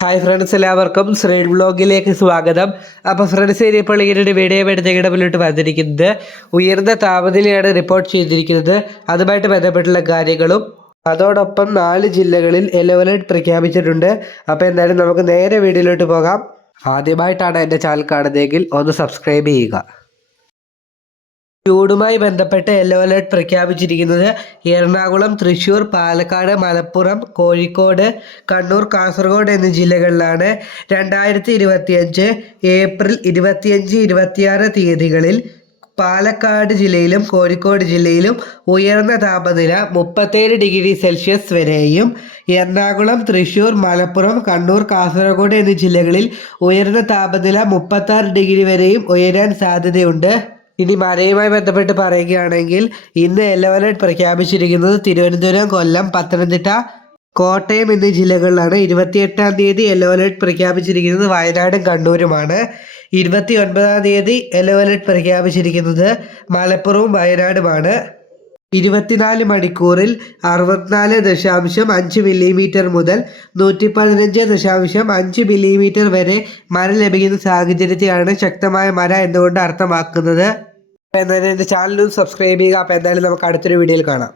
Hi friends, എല്ലാവർക്കും ശ്രീഡ് വ്ലോഗിലേക്ക് സ്വാഗതം. അപ്പോൾ ഫ്രണ്ട്സ്, ഇപ്പോൾ ഇങ്ങനൊരു വീഡിയോ എടുത്തേക്കിടെ മുന്നിട്ട് വന്നിരിക്കുന്നത് ഉയർന്ന താപനിലയാണ് റിപ്പോർട്ട് ചെയ്തിരിക്കുന്നത്. അതുമായിട്ട് ബന്ധപ്പെട്ടുള്ള കാര്യങ്ങളും അതോടൊപ്പം 4 ജില്ലകളിൽ യെല്ലോ അലേർട്ട് പ്രഖ്യാപിച്ചിട്ടുണ്ട്. അപ്പോൾ എന്തായാലും നമുക്ക് നേരെ വീഡിയോയിലോട്ട് പോകാം. ആദ്യമായിട്ടാണ് എൻ്റെ ചാനൽ കാണുന്നതെങ്കിൽ ഒന്ന് സബ്സ്ക്രൈബ് ചെയ്യുക. ചൂടുമായി ബന്ധപ്പെട്ട് യെല്ലോ അലേർട്ട് പ്രഖ്യാപിച്ചിരിക്കുന്നത് എറണാകുളം, തൃശ്ശൂർ, പാലക്കാട്, മലപ്പുറം, കോഴിക്കോട്, കണ്ണൂർ, കാസർഗോഡ് എന്നീ ജില്ലകളിലാണ്. 2025 ഏപ്രിൽ 25, 26 തീയതികളിൽ പാലക്കാട് ജില്ലയിലും കോഴിക്കോട് ജില്ലയിലും ഉയർന്ന താപനില 37 ഡിഗ്രി സെൽഷ്യസ് വരെയും, എറണാകുളം, തൃശ്ശൂർ, മലപ്പുറം, കണ്ണൂർ, കാസർഗോഡ് എന്നീ ജില്ലകളിൽ ഉയർന്ന താപനില 36 ഡിഗ്രി വരെയും ഉയരാൻ സാധ്യതയുണ്ട്. ഇനി മഴയുമായി ബന്ധപ്പെട്ട് പറയുകയാണെങ്കിൽ ഇന്ന് യെല്ലോ അലേർട്ട് പ്രഖ്യാപിച്ചിരിക്കുന്നത് തിരുവനന്തപുരം, കൊല്ലം, പത്തനംതിട്ട, കോട്ടയം എന്നീ ജില്ലകളിലാണ്. 28-ാം തീയതി യെല്ലോ അലേർട്ട് പ്രഖ്യാപിച്ചിരിക്കുന്നത് വയനാടും കണ്ണൂരുമാണ്. 29-ാം തീയതി യെല്ലോ അലേർട്ട് പ്രഖ്യാപിച്ചിരിക്കുന്നത് മലപ്പുറവും വയനാടുമാണ്. 24 മണിക്കൂറിൽ 64.5 മില്ലിമീറ്റർ മുതൽ 115.5 മില്ലിമീറ്റർ വരെ മഴ ലഭിക്കുന്ന സാഹചര്യത്തെയാണ് ശക്തമായ മഴ എന്നുകൊണ്ട് അർത്ഥമാക്കുന്നത്. അപ്പോൾ എന്തായാലും എൻ്റെ ചാനൽ സബ്സ്ക്രൈബ് ചെയ്യുക. അപ്പോൾ എന്തായാലും നമുക്ക് അടുത്തൊരു വീഡിയോയിൽ കാണാം.